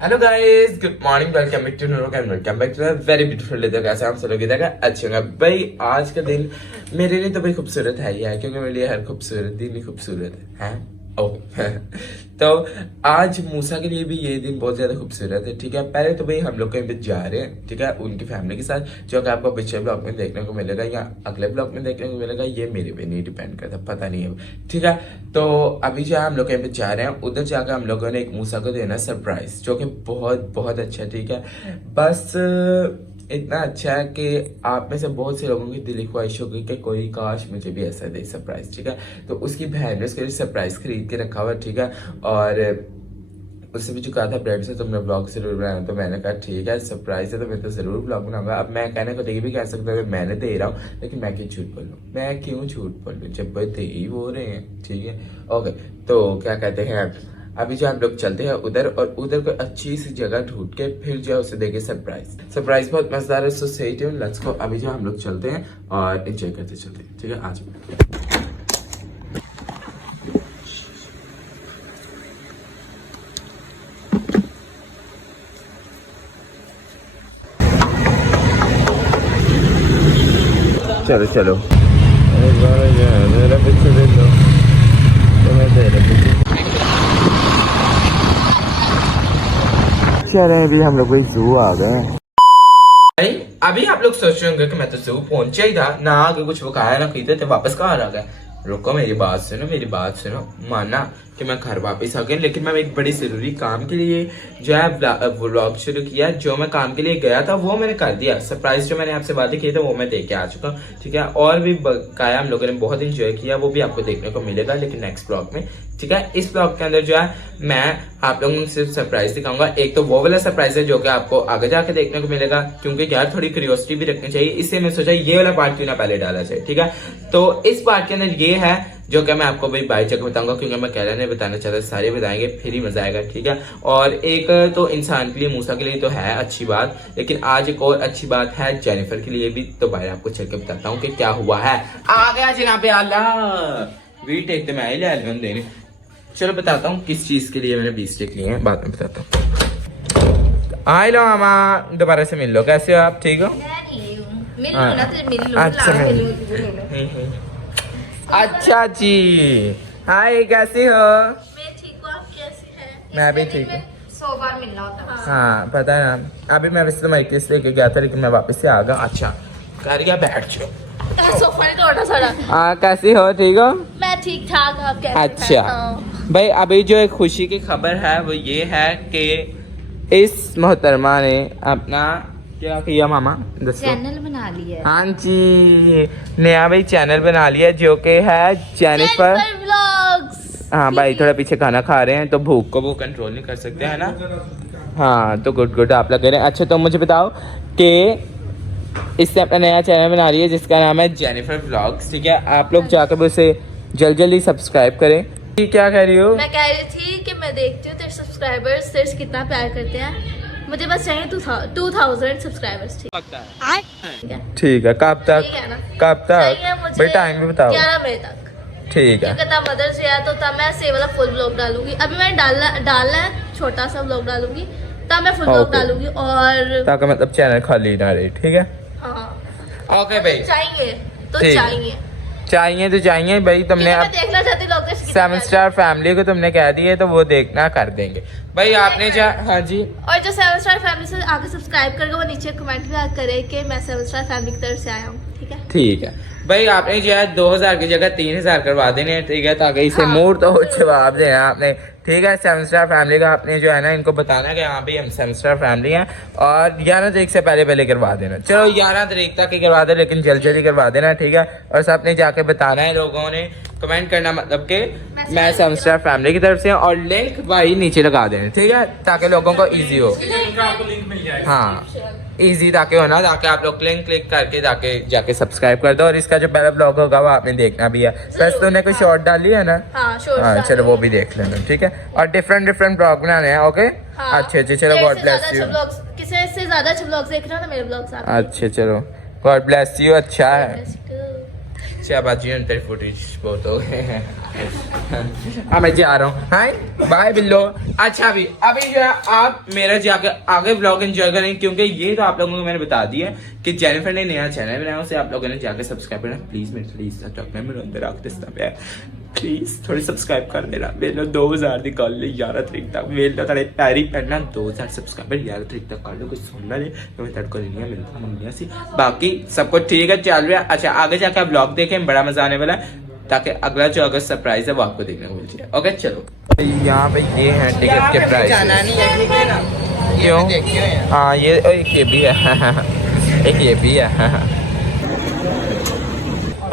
Hello guys, good morning, welcome back to नूरोक and welcome back to very beautiful day. कैसे हम सब लोग इधर अच्छे होंगे भाई। आज का दिन मेरे लिए तो भाई खूबसूरत है ही है, क्योंकि मेरे लिए हर खूबसूरत दिन ही खूबसूरत है। ओह तो आज मूसा के लिए भी ये दिन बहुत ज्यादा खूबसूरत है। ठीक है, पहले तो भाई हम लोग कहीं पे जा रहे हैं, ठीक है, उनकी फैमिली के साथ, जो कि आपको पिछले ब्लॉग में देखने को मिलेगा या अगले ब्लॉग में देखने को मिलेगा, ये मेरे पे नहीं डिपेंड करता, पता नहीं है। ठीक है, तो अभी जो है हम लोग कहीं पे जा रहे हैं, उधर जाकर हम लोगों ने एक मूसा को देना सरप्राइज, जो कि बहुत बहुत अच्छा। ठीक है, बस इतना अच्छा है कि आप में से बहुत से लोगों की दिली ख्वाहिश होगी कि कोई काश मुझे भी ऐसा दे सरप्राइज। ठीक है, तो उसकी बहन ने उसके लिए सरप्राइज खरीद के रखा हुआ। ठीक है, और उससे भी जो कहा था ब्रेड से तुमने ब्लॉग जरूर बनाना, तो मैंने कहा ठीक है, सरप्राइज है तो मैं तो जरूर ब्लॉग बनाऊंगा। अब मैं कहने को ये भी कह सकता हूँ मैंने दे रहा हूँ, लेकिन मैं क्यों झूठ बोलूँ, मैं क्यों झूठ बोलूँ जब भाई दे ही वो रहे हैं। ठीक है, ओके, तो क्या कहते हैं, अभी जो हम लोग चलते हैं उधर, और उधर कोई अच्छी सी जगह ढूंढ के फिर जो है उसे देंगे सरप्राइज बहुत मजेदार है। So stay tune, let's go. अभी जो हम लोग चलते हैं और एंजॉय करते चलते हैं। ठीक है, आज चलो चलो मेरा पीछे दे दो, तुम्हें दे रहे। चले अभी हम लोग कोई जू आ गए। भाई अभी आप लोग सोच रहे होंगे कि मैं तो जू पहुंचा ही था ना, आगे कुछ वो खाया ना पीते थे, वापस कहाँ आ गए। रुको, मेरी बात सुनो, माना कि मैं घर वापस आ गया, लेकिन मैं एक बड़ी जरूरी काम के लिए जो है व्लॉग शुरू किया। जो मैं काम के लिए गया था वो मैंने कर दिया। सरप्राइज जो मैंने आपसे वादे किए थे वो मैं दे के आ चुका हूँ। ठीक है, और भी बकाया हम लोगों ने बहुत एंजॉय किया, वो भी आपको देखने को मिलेगा, लेकिन नेक्स्ट ब्लॉग में। ठीक है, इस ब्लॉग के अंदर जो है मैं आप लोगों को सिर्फ सरप्राइज दिखाऊंगा। एक तो वो वाला सरप्राइज है जो कि आपको आगे जाके देखने को मिलेगा, क्योंकि यार थोड़ी क्यूरियोसिटी भी रखनी चाहिए, इससे मैं सोचा ये वाला पार्ट क्यों ना पहले डाला जाए। ठीक है, तो इस पार्ट के अंदर ये है जो कि मैं आपको भाई बाई जगह बताऊंगा, क्योंकि मैं कहना नहीं बताना चाहता, सारे बताएंगे फिर ही मजा आएगा। ठीक है, और एक तो इंसान के लिए, मूसा के लिए तो है अच्छी बात, लेकिन आज एक और अच्छी बात है जेनिफर के लिए भी। तो भाई आपको चल के बताता हूँ कि क्या हुआ है। आ गया जी यहाँ पे, अल्लाह वीट एक तो मैं ही ले देने। चलो बताता हूँ किस चीज के लिए मैंने 20 टिक लिए हैं, बाद में बताता हूँ। आए लो मामा, दोबारा से मिल लो, कैसे हो आप, ठीक हो? अच्छा जी, हाय कैसी हो? मैं ठीक हूँ, आप कैसी हैं? मैं भी ठीक हूँ। 100 बार मिलना होता है। हाँ पता है ना, अभी मैं वैसे तो माइक लेके गया था, लेकिन मैं वापस से आ गया। अच्छा कर गया, बैठ जाओ। सोफा नहीं तोड़ना सारा। हाँ कैसी हो, ठीक हो? मैं ठीक ठाक, आप कैसे हैं? अच्छा भाई, अभी जो एक खुशी की खबर है वो ये है कि इस मोहतरमा ने अपना क्या किया मामा, चैनल बना लिया। हाँ जी, नया भाई चैनल बना लिया, जो कि है जेनिफर व्लॉग्स। हाँ भाई, थोड़ा पीछे खाना खा रहे हैं तो भूख को वो कंट्रोल नहीं कर सकते, है ना। हाँ तो गुड आप लग रहे हैं। अच्छा तो मुझे बताओ कि इससे अपना नया चैनल बना लिया जिसका नाम है जेनिफर व्लॉग्स। ठीक है, आप लोग जाकर उसे जल्दी सब्सक्राइब करें। क्या कह रही हो? मैं कह रही थी कि मैं देखती हूँ तेरे सब्सक्राइबर्स तेरे से कितना प्यार करते हैं, मुझे बस चाहिए 2000 सब्सक्राइबर्स। ठीक है, कब तक? कब तक भाई, टाइम भी बताओ। 11 बजे तक। ठीक है, तब मदर्स डे है तो तब मैं से वाला फुल ब्लॉग डालूंगी। अभी मैंने डालना है, छोटा सा ब्लॉग डालूंगी, तब मैं फुल ब्लॉग डालूंगी। और ताकि मतलब चैनल खाली ना रहे। ठीक है, हाँ ओके भाई, चाहिए तो चाहिए भाई। तुमने अब देखना चाहती लोग 7 स्टार फैमिली को तुमने कह दिए तो वो देखना कर देंगे भाई। आपने हाँ जी, और जो 7 स्टार फैमिली से आगे सब्सक्राइब करेगा वो नीचे कमेंट भी करे कि मैं 7 स्टार फैमिली की तरफ से आया हूँ। ठीक है भाई, आपने जो है 2000 की जगह 3000 करवा देने। ठीक है, ताकि इसे मुंह तो जवाब देना आपने। ठीक है, 7 स्टार फैमिली का आपने जो है ना इनको बताना कि हाँ भाई हम 7 स्टार फैमिली हैं, और 11 तारीख से पहले करवा देना। चलो 11 तारीख तक ही करवा दे, लेकिन जल्दी करवा देना। ठीक है, और सबने जाके बताना है, लोगों ने कमेंट करना, मतलब कि मैं 7 स्टार फैमिली की तरफ से, और लिंक भाई नीचे लगा देना। ठीक है, ताकि लोगों को ईजी हो। हाँ इजी ताकि हो ना, ताकि आप लोग लिंक क्लिक करके जाके सब्सक्राइब कर दो। और इसका जो पहला ब्लॉग होगा वो आपने देखना भी है। बस तूने कोई शॉर्ट डाली है ना? हाँ चलो वो भी देख लेना। ठीक है, और डिफरेंट ब्लॉग बनाने हैं। ओके अच्छे चलो, गॉड ब्लेस यू। किसी से ज्यादा अच्छे ब्लॉग्स देख रहे हो ना मेरे ब्लॉग्स। अच्छे चलो, गॉड ब्लेस यू। अच्छा है, अच्छा बाजी तेरी फुटेज बहुत हो गए हैं। हाँ मैं जा रहा हूँ। हाय बाय बिल्लो। अच्छा अभी जो है आप मेरा जाके आगे ब्लॉग एंजॉय करें, क्योंकि ये तो आप लोगों को मैंने बता दिया कि जेनिफर ने नया चैनल बनाया, उसे आप लोगों ने जाके सब्सक्राइब करना प्लीज। मेरे थोड़ी स्टॉक में मेरे अंदर आके पे प्लीज थोड़ी सब्सक्राइब कर देना। मेरे 2000 की कॉल 11 तरीक तक मेरे थोड़े पैरी पहनना 2000 सब्सक्राइबर 11 तरीक तक कर लो, कुछ सुनना नहीं तो मैं तड़को नहीं मिलता मम्मिया से। बाकी सब कुछ ठीक है चल रहा है। अच्छा आगे जाके ब्लॉग देखें, बड़ा मजा आने वाला है, ताकि अगला जो अगर सरप्राइज है वो आपको देखने को मिल जाए। ओके चलो यहाँ पे ये है टिकट के प्राइस। क्यों? हाँ ये एक भी है एक ये भी है।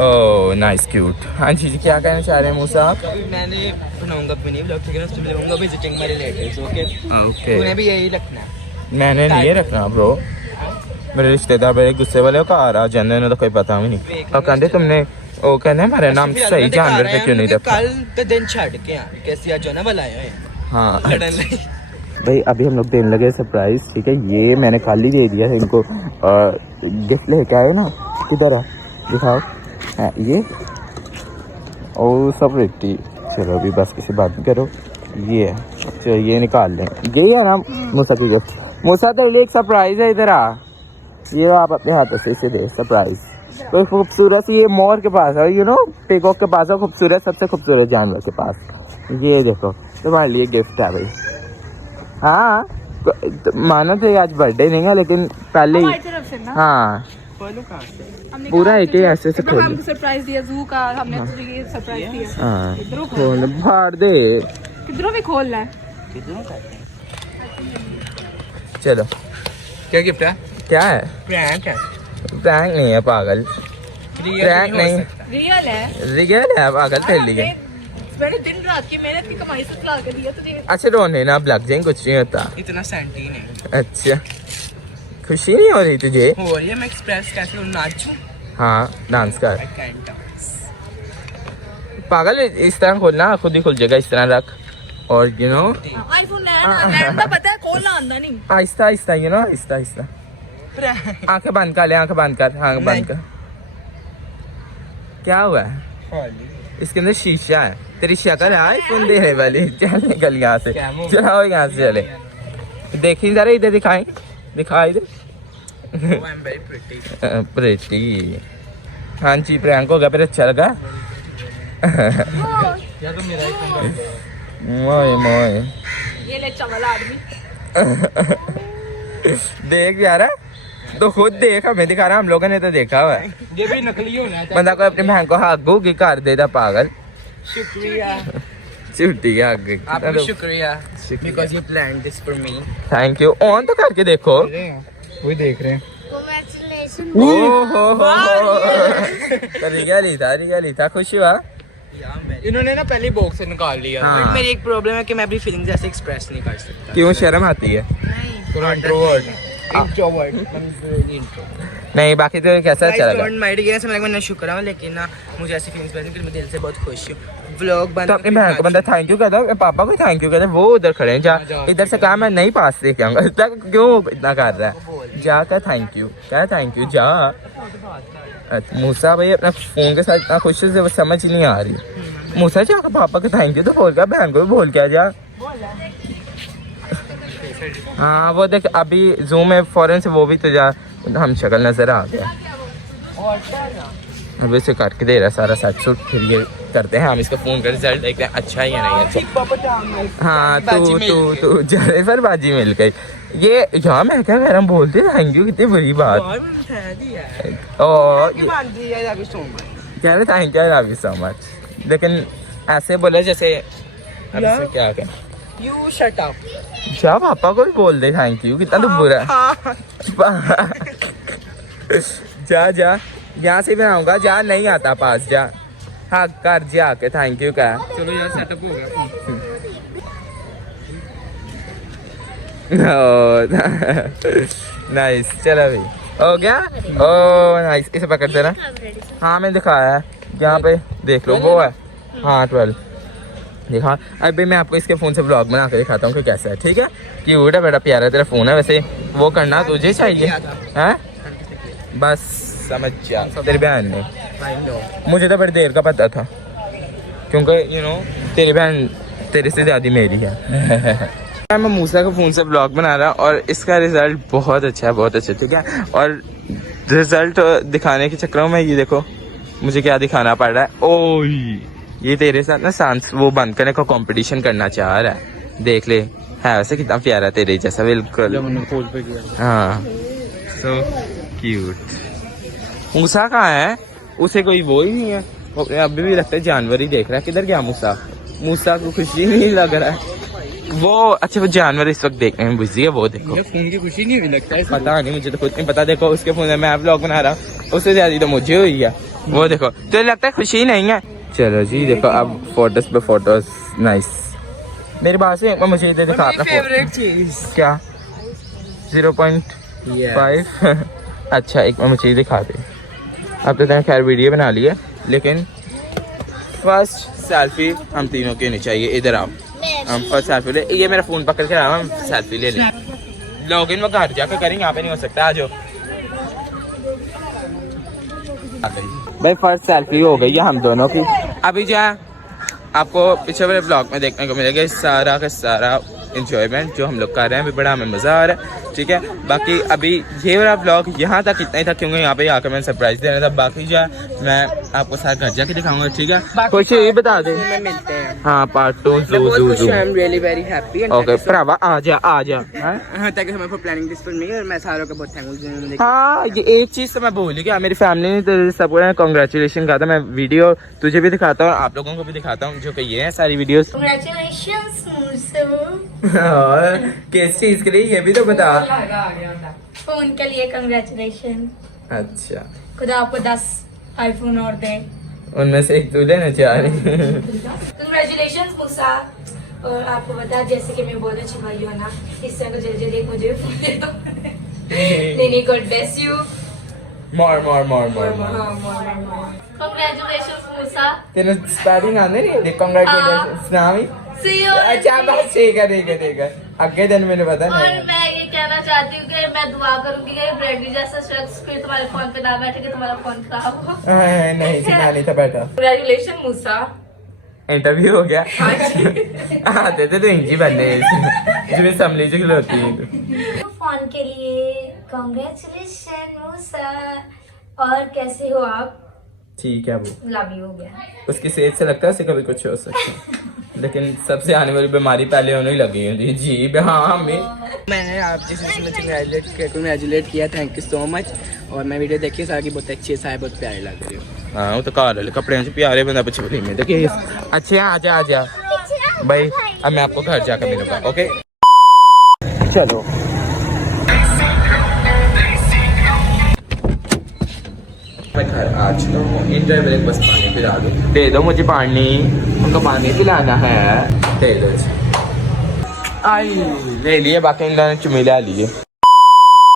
Oh nice cute. हाँ जी क्या कहना चाह रहे हैं मूसा आप? मैंने बनाऊंगा मिनी व्लॉग, ठीक है ना, उसमें बनाऊंगा विजिटिंग माय रिलेटिव्स। ओके तूने भी यही रखना है। मैंने नहीं रखना ब्रो, मेरे रिश्तेदार बड़े गुस्से वाले हो कहा रहा जन्ने ने तो कोई पता भी नहीं। और कहते तुमने वो कहना है हमारे नाम सही जानवर पे क्यों नहीं रखा? कल तो दिन छड़ के यार कैसे आज जो ना बुलाए हुए हैं। हाँ हाँ भाई अभी हम लोग देने लगे सरप्राइज, ठीक है। ये मैंने कल ही दे दिया है इनको, गिफ्ट लेके आए ना, किधर आ दिखाओ। हाँ ये और सब रेटी। चलो अभी बस किसी बात नहीं करो, ये है। चलो ये निकाल लें, यही है ना मूसा की गिफ्ट। मूसा तेरे लिए एक सरप्राइज है, इधर आ। ये आप अपने हाथों से इसे दे सरप्राइज। कोई खूबसूरत ये मोर के पास है, यू नो पीकॉक के पास है, खूबसूरत सबसे खूबसूरत जानवर के पास। ये देखो तुम्हारे लिए गिफ्ट है भाई। हाँ मानो तो आज बर्थडे नहीं है लेकिन पहले ही हाँ पूरा एक ही ऐसे से खोल सरप्राइज दिया जू का हमने तुझे सरप्राइज दिया। हाँ खोल फाड़ दे, किधरों भी खोल है। चलो क्या गिफ्ट है? क्या है? प्रैंक है। प्रैंक नहीं है पागल, प्रैंक नहीं रियल है, रियल है पागल तेरे लिए। मैंने दिन रात की मेहनत की कमाई से ला के दिया तुझे। अच्छा रोने ना अब लग जाए, कुछ नहीं होता। इतना सेंटी नहीं। अच्छा खुशी नहीं हो रही तुझे? हो रही है, मैं एक्सप्रेस कैसे नाचूं? हाँ डांस कर। I can dance. पागल इस तरह खोलना, खुद ही खुल जाएगा, इस तरह रख। और यू नो आईफोन लैंड का पता है खोलना आंदा नहीं। Aahista Aahista you know Aahista Aahista. आंखें बंद कर ले, आंखें बंद कर, आंखें बंद कर। क्या हुआ है? इसके अंदर शीशा है, तेरी शक्ल है आईफोन देने वाली। चल निकल यहाँ से, चलाओ यहाँ से चले। देखिए जरा इधर दिखाएं, दिखा इधर। प्रिटी। हाँ जी प्रैंक हो गया, फिर अच्छा लगा। मोए मोए ये ले चवल आदमी। देख यार तो खुद देख, हमें दिखा रहा, हम लोगों ने तो देखा हुआ है। ये भी नकली होना चाहिए। बंदा को अपनी बहन को हागू की कर देता पागल। शुक्रिया छुट्टी आगे आपका, शुक्रिया because you planned this for me. Thank you. On तो करके देखो, वही देख रहे हैं। था खुश हुआ। इन्होंने ना पहले बॉक्स से निकाल लिया। हाँ। मेरी एक प्रॉब्लम है कि मैं अपनी फीलिंग्स ऐसे एक्सप्रेस नहीं कर सकता। क्यों शर्म आती है? थोड़ा इंट्रोवर्ट नहीं बाकी तो कैसा चला गया? मैंने शुक्र है, लेकिन ना मुझे ऐसी फीलिंग्स बनी कि मैं दिल से बहुत खुश हूँ। व्लॉग बंद तो अपनी बहन को बंदा थैंक यू कहता है, पापा को थैंक यू कहता है, वो उधर खड़े हैं। जा इधर से कहा मैं नहीं पास लेके आऊंगा, इतना क्यों इतना कर रहा है? जा क्या थैंक यू, क्या थैंक यू जा। मूसा भाई अपना फोन के साथ इतना खुश से समझ नहीं आ रही। मूसा जाकर पापा को थैंक यू तो बोल, क्या बहन को भी बोल क्या जा। हाँ वो देख अभी जूम में फौरन से वो भी तो जा हम शक्ल नजर आ गया। अभी से करके दे रहा सारा सेट सूट, फिर ये करते हैं हम इसका फोन का रिजल्ट देखते हैं अच्छा है या नहीं अच्छा। हाँ तू जेनिफर बाजी मिल गई। ये यहाँ मैं क्या कह रहा हूँ, बोलते थैंक यू, कितनी बड़ी बात। और कह रहे thank you love you so much, लेकिन ऐसे बोले जैसे क्या कहें। You shut up. जा पापा को भी बोल दे थैंक यू, कितना तो बुरा है। जा जा यहाँ से बनाऊंगा, जा नहीं आता पास, जा हाँ कर जा के थैंक यू का। चलो यार सेटअप हो गया। नाइस चलो भाई हो गया। ओ नाइस, इसे पकड़ देना। हाँ मैंने दिखाया है यहाँ पे, देख लो वो है। हाँ 12 देखा। अभी मैं आपको इसके फ़ोन से ब्लॉग बना कर दिखाता हूँ कि कैसा है, ठीक है। क्यूट है, बड़ा प्यारा तेरा फ़ोन है। वैसे वो करना तुझे चाहिए है बस। समझ जा तेरी बहन ने, मुझे तो बड़ी देर का पता था क्योंकि यू नो तेरी बहन तेरे से ज़्यादा मेरी है। मैं मूसा के फ़ोन से ब्लॉग बना रहा और इसका रिजल्ट बहुत अच्छा है, बहुत अच्छा, ठीक है। और रिजल्ट दिखाने के चक्करों में ये देखो मुझे क्या दिखाना पड़ रहा है। ओह ये तेरे साथ ना सांस वो बंद करने का कंपटीशन करना चाह रहा है, देख ले है वैसे कितना प्यारा तेरे जैसा, बिल्कुल। हाँ सो क्यूट। मूसा कहाँ है? उसे कोई वो ही नहीं है, वो अभी भी लगता है जानवर ही देख रहा है। किधर गया मूसा? मूसा को खुशी नहीं लग रहा है वो। अच्छा वो जानवर इस वक्त देखने में बिजी है, वो देखो। फोन की खुशी नहीं हुई लगता है, पता नहीं, मुझे तो खुद नहीं पता। देखो उसके फोन में मैं व्लॉग बना रहा हूँ, उससे ज्यादा तो मुझे हुई है। वो देखो तो लगता है खुशी नहीं है। चलो जी देखो अब फोटोज पे फोटोज। नाइस। मेरी बात से मुझे इधर दिखा अपना फेवरेट चीज क्या 0.5 अच्छा एक बार मुझे दिखा दे। अब तो मैंने खैर वीडियो बना ली है, लेकिन फर्स्ट सेल्फी हम तीनों की होनी चाहिए। इधर आओ, हम फर्स्ट सेल्फी ले। ये मेरा फोन पकड़ के आया, हम सेल्फी ले लें। लॉगिन वो घर जाकर करेंगे, यहाँ पे नहीं हो सकता। आ जाओ भाई, फर्स्ट सेल्फी हो गई है हम दोनों की। अभी जो है आपको पीछे वाले ब्लॉग में देखने को मिलेगा सारा का सारा इंजॉयमेंट जो हम लोग कर रहे हैं। अभी बड़ा हमें मज़ा आ रहा है, ठीक है। बाकी अभी ये वाला ब्लॉग यहाँ तक इतना ही था, क्योंकि यहाँ पे आकर मैंने सरप्राइज देना था। बाकी जो है मैं आपको साथ घर जाके दिखाऊंगा, ठीक है। कुछ ये बता दे, मिलते हैं। हाँ part 2 I am really very happy. Okay भरावा आ जा आ जा। Thank you so much for planning this for me, और मैं सारों का बहुत थैंकफुल हूं। हाँ ये एक चीज़ तो मैं भूल ही गया, मेरी फैमिली ने तो सबको कॉन्ग्रेचुलेशन कहा था। मैं वीडियो तुझे भी दिखाता हूँ, आप लोगों को भी दिखाता हूँ, जो कि ये है सारी वीडियोस। Congratulations, और किस चीज़ के लिए ये भी तो बता। फोन के लिए कंग्रेचुलेशन। अच्छा खुदा आपको 10 आईफोन और दे। उनमें से एक तू लेना चाह रही। कंग्रेचुलेशन मूसा। और आपको बता जैसे कि मैं बहुत अच्छी भाई हूँ ना, इस तरह को जल्दी जल्दी एक मुझे फोन दे दो। नहीं God bless you. More Congratulations, Musa. तेरे स्पेलिंग आने नहीं है? कांग्रेचुलेशंस नामी। See you. अच्छा बस ठीक है आगे दिन मैंने पता और नहीं। मैं ये कहना चाहती हूँ कि मैं दुआ करूंगी कि ब्रेडी जैसा शख्स फिर तुम्हारे फोन पे ना बैठे कि तुम्हारा फोन खराब हो। नहीं सुना नहीं था बेटा। कंग्रेचुलेशन मूसा। इंटरव्यू हो गया। आते थे तो इंजी बनने जो समझ होती है। फोन के लिए कांग्रेचुलेशन मूसा। और कैसे हो आप? ठीक है वो लव यू हो गया। उसकी सेहत से लगता है उसे कभी कुछ हो सकता है, लेकिन सबसे आने वाली बीमारी पहले उन्हें लगी है जी। हाँ हमें मैंने आप जिस कंग्रेचुलेट किया, थैंक यू सो मच। और मैं वीडियो देखी सारी बहुत अच्छी है, सारे बहुत प्यारे लग रही हो। हाँ वो तो कार वाले कपड़े से प्यारे बंदा पीछे बोली में देखिए। अच्छे आ जा भाई, अब मैं आपको घर जाकर मिलूंगा। ओके चलो मैं घर आ चुका हूँ। इन ड्राइवर एक बस पानी पिला दे दो मुझे पानी, उनको पानी पिलाना है। दे दो आई ले लिए, बाकी इन दोनों चुमिला लिए।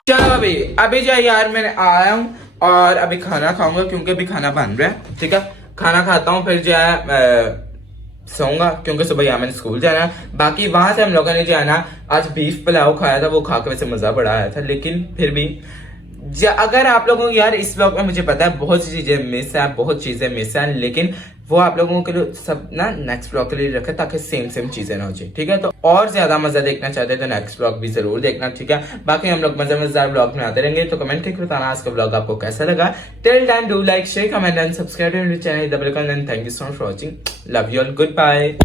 चलो अभी जो यार मैं आया हूँ और अभी खाना खाऊंगा, क्योंकि अभी खाना बन रहा है, ठीक है। खाना खाता हूँ फिर जो है सोऊंगा, क्योंकि सुबह यहाँ मैंने स्कूल जाना है। बाकी वहां से हम लोगों ने जो है ना आज बीफ पुलाव खाया था, वो खा के वैसे मजा बड़ा आया था, लेकिन फिर भी अगर आप लोगों को यार इस ब्लॉग में मुझे पता है बहुत सी चीजें मिस है, बहुत चीजें मिस है, लेकिन वो आप लोगों के लिए सब ना नेक्स्ट ब्लॉग के लिए रखे ताकि सेम चीजें ना हो जाए, ठीक है। तो और ज्यादा मजा देखना चाहते हैं तो नेक्स्ट ब्लॉग भी जरूर देखना, ठीक है। बाकी हम लोग मजेदार ब्लॉग बनाते रहेंगे, तो कमेंट करके बताना आज का ब्लॉग आपको कैसा लगा। Till time do like share comment and subscribe to channel. Thank you so much for watching. Love you all, good bye.